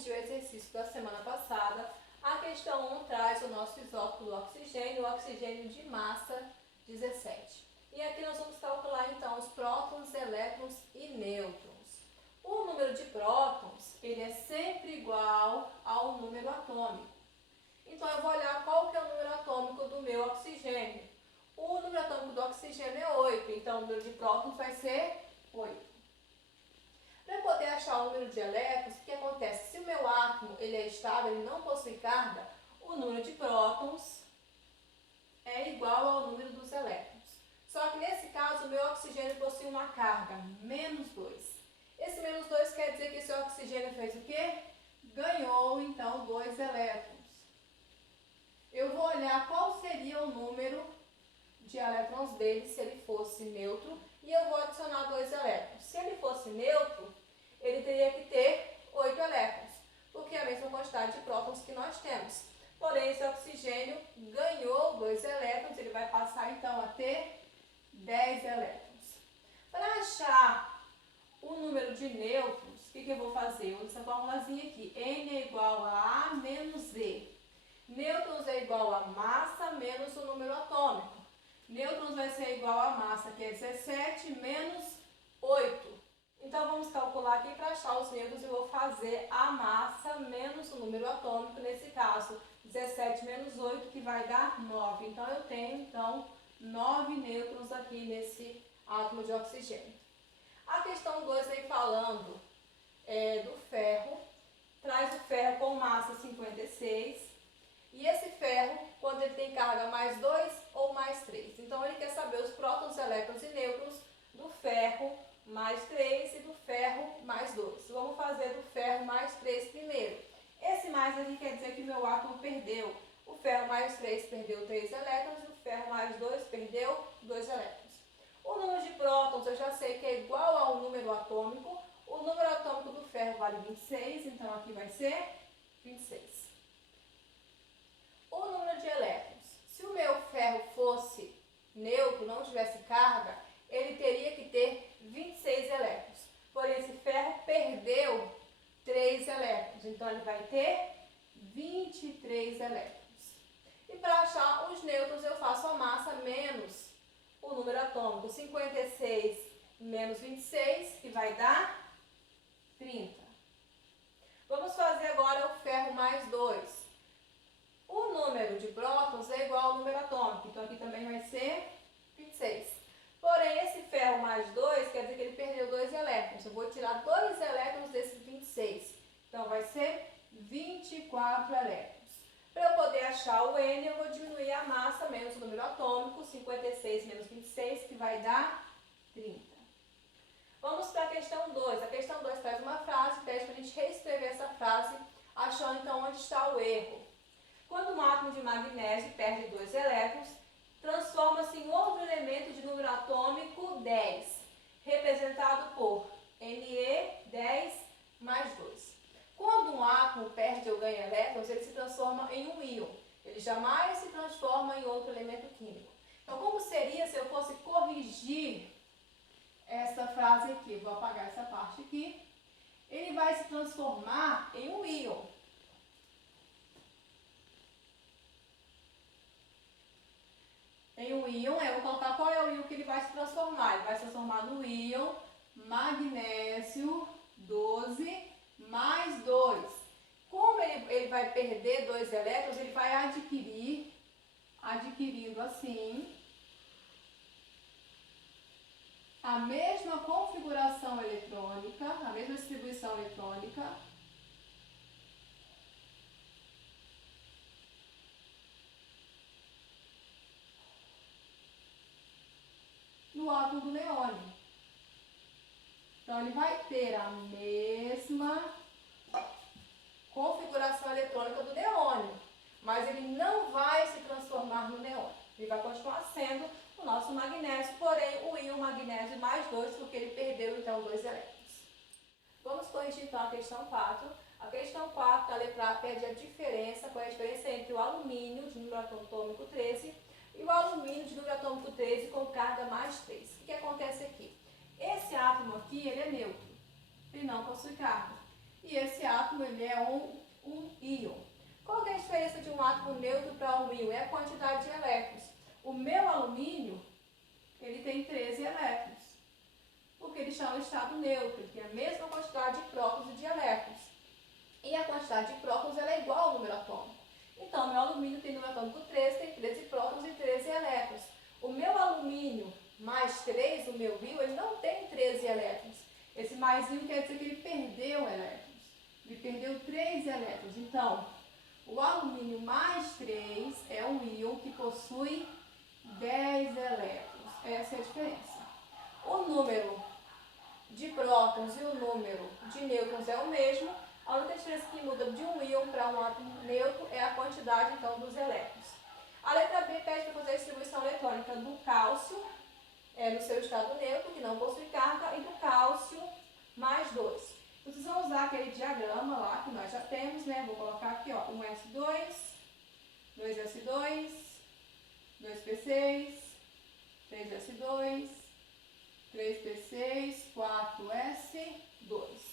corrigir o exercício da semana passada, a questão 1 traz o nosso isótopo do oxigênio, o oxigênio de massa 17. E aqui nós vamos calcular então os prótons, elétrons e nêutrons. O número de prótons, ele é sempre igual ao número atômico. Então eu vou olhar qual que é o número atômico do meu oxigênio. O número atômico do oxigênio é 8, então o número de prótons vai ser 8. Para poder achar o número de elétrons, o que acontece? Se o meu átomo ele é estável, ele não possui carga, o número de prótons é igual ao número dos elétrons. Só que nesse caso, o meu oxigênio possui uma carga, menos 2. Esse menos 2 quer dizer que esse oxigênio fez o quê? Ganhou, então, 2 elétrons. Eu vou olhar qual seria o número de elétrons dele se ele fosse neutro e eu vou adicionar 2 elétrons. Se ele fosse neutro, ele teria que ter 8 elétrons, porque é a mesma quantidade de prótons que nós temos. Porém, esse oxigênio ganhou 2 elétrons, ele vai passar então a ter 10 elétrons. Para achar o número de nêutrons, o que eu vou fazer? Eu uso essa formulazinha aqui, N é igual a A menos E. Nêutrons é igual a massa menos o número atômico. Nêutrons vai ser igual a massa, que é 17, menos 8. Então, vamos calcular aqui para achar os nêutrons. Eu vou fazer a massa menos o número atômico, nesse caso, 17 menos 8, que vai dar 9. Então, eu tenho, 9 nêutrons aqui nesse átomo de oxigênio. A questão 2 vem falando do ferro. Traz o ferro com massa 56. E esse ferro, quando ele tem carga mais 2 ou mais 3. Então, ele quer saber os prótons, elétrons e nêutrons do ferro mais 3 e do ferro mais 2. Vamos fazer do ferro mais 3 primeiro. Esse mais aqui quer dizer que o meu átomo perdeu. O ferro mais 3 perdeu 3 elétrons e o ferro mais 2 perdeu 2 elétrons. O número de prótons eu já sei que é igual ao número atômico. O número atômico do ferro vale 26, então aqui vai ser 26. O número de elétrons. Se o meu ferro fosse neutro, não tivesse carga, ele teria que ter 26 elétrons. Porém, esse ferro perdeu 3 elétrons, então ele vai ter 23 elétrons. E para achar os nêutrons, eu faço a massa menos o número atômico. 56 menos 26, que vai dar 30. Vamos fazer agora o ferro mais 2. O número de prótons é igual ao número atômico, então aqui também vai ser 26. Porém, esse ferro mais 2 quer dizer que ele perdeu 2 elétrons. Eu vou tirar 2 elétrons desses 26. Então, vai ser 24 elétrons. Para eu poder achar o N, eu vou diminuir a massa menos o número atômico, 56 menos 26, que vai dar 30. Vamos para a questão 2. A questão 2 traz uma frase, pede para a gente reescrever essa frase, achando então onde está o erro. Quando um átomo de magnésio perde 2 elétrons, transforma-se em outro elemento de número atômico 10, representado por Ne10 mais 2. Quando um átomo perde ou ganha elétrons, ele se transforma em um íon. Ele jamais se transforma em outro elemento químico. Então, como seria se eu fosse corrigir essa frase aqui? Vou apagar essa parte aqui. Ele vai se transformar em um íon. Em um íon, eu vou colocar qual é o íon que ele vai se transformar. Ele vai se transformar no íon magnésio 12 mais 2. Como ele vai perder 2 elétrons, ele vai adquirindo assim, a mesma configuração eletrônica, a mesma distribuição eletrônica, no átomo do neônio. Então, ele vai ter a mesma configuração eletrônica do neônio, mas ele não vai se transformar no neônio. Ele vai continuar sendo o nosso magnésio, porém o íon magnésio mais 2, porque ele perdeu então 2 elétrons. Vamos corrigir então a questão 4. A questão 4, a letra A pede a diferença, qual é a diferença entre o alumínio de número atômico 13 e o alumínio de número atômico 13 com carga mais 3. O que acontece aqui? Esse átomo aqui, ele é neutro, ele não possui carga. e esse átomo ele é um íon. Qual que é a diferença de um átomo neutro para um íon? É a quantidade de elétrons. O meu alumínio, ele tem 13 elétrons, porque ele está no estado neutro, ele tem a mesma quantidade de prótons e de elétrons. E a quantidade de prótons ela é igual ao número atômico. Então, o meu alumínio tem número atômico 13, tem 13 prótons e 13 elétrons. O meu alumínio mais 3, o meu íon, ele não tem 13 elétrons. Esse mais íon quer dizer que ele perdeu elétrons. Ele perdeu 3 elétrons. Então, o alumínio mais 3 é um íon que possui 10 elétrons. Essa é a diferença. O número de prótons e o número de nêutrons é o mesmo. A única diferença que muda de um íon para um átomo neutro é a quantidade, então, dos elétrons. A letra B pede para fazer a distribuição eletrônica do cálcio no seu estado neutro, que não possui carga, e do cálcio mais 2. Vocês vão usar aquele diagrama lá que nós já temos, né? Vou colocar aqui, ó, 1s2, 2s2, 2p6, 3s2, 3p6, 4s2.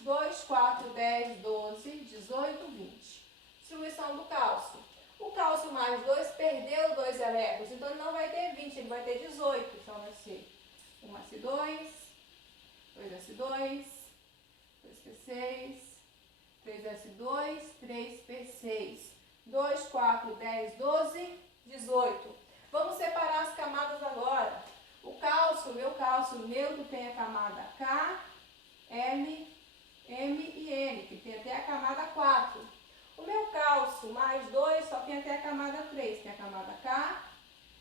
2, 4, 10, 12, 18, 20. Distribuição do cálcio. O cálcio mais 2 perdeu 2 elétrons, então ele não vai ter 20, ele vai ter 18. Então vai ser 1s2, 2s2, 2p6, 3s2, 3p6. 2, 4, 10, 12, 18. Vamos separar as camadas agora. O cálcio, meu cálcio neutro tem a camada K, L, M e N, que tem até a camada 4. O meu cálcio mais 2 só tem até a camada 3, tem a camada K,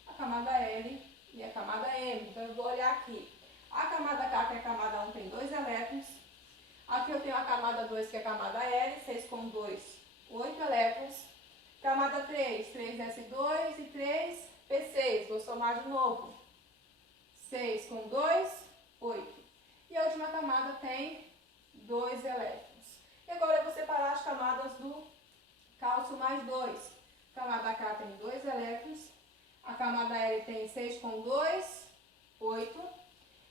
a camada L e a camada M. Então eu vou olhar aqui. A camada K, que é a camada 1, tem 2 elétrons. Aqui eu tenho a camada 2, que é a camada L, 6 com 2, 8 elétrons. Camada 3, 3s2 e 3p6. Vou somar de novo. 6 com 2, 8. E a última camada tem 2 elétrons. E agora eu vou separar as camadas do cálcio mais 2. A camada K tem 2 elétrons. A camada L tem 6 com 2, 8.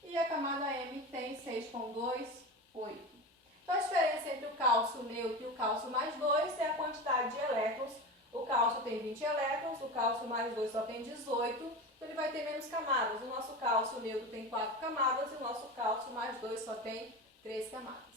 E a camada M tem 6 com 2, 8. Então a diferença entre o cálcio neutro e o cálcio mais 2 é a quantidade de elétrons. O cálcio tem 20 elétrons, o cálcio mais 2 só tem 18, então ele vai ter menos camadas. O nosso cálcio neutro tem 4 camadas e o nosso cálcio mais 2 só tem 3 camadas.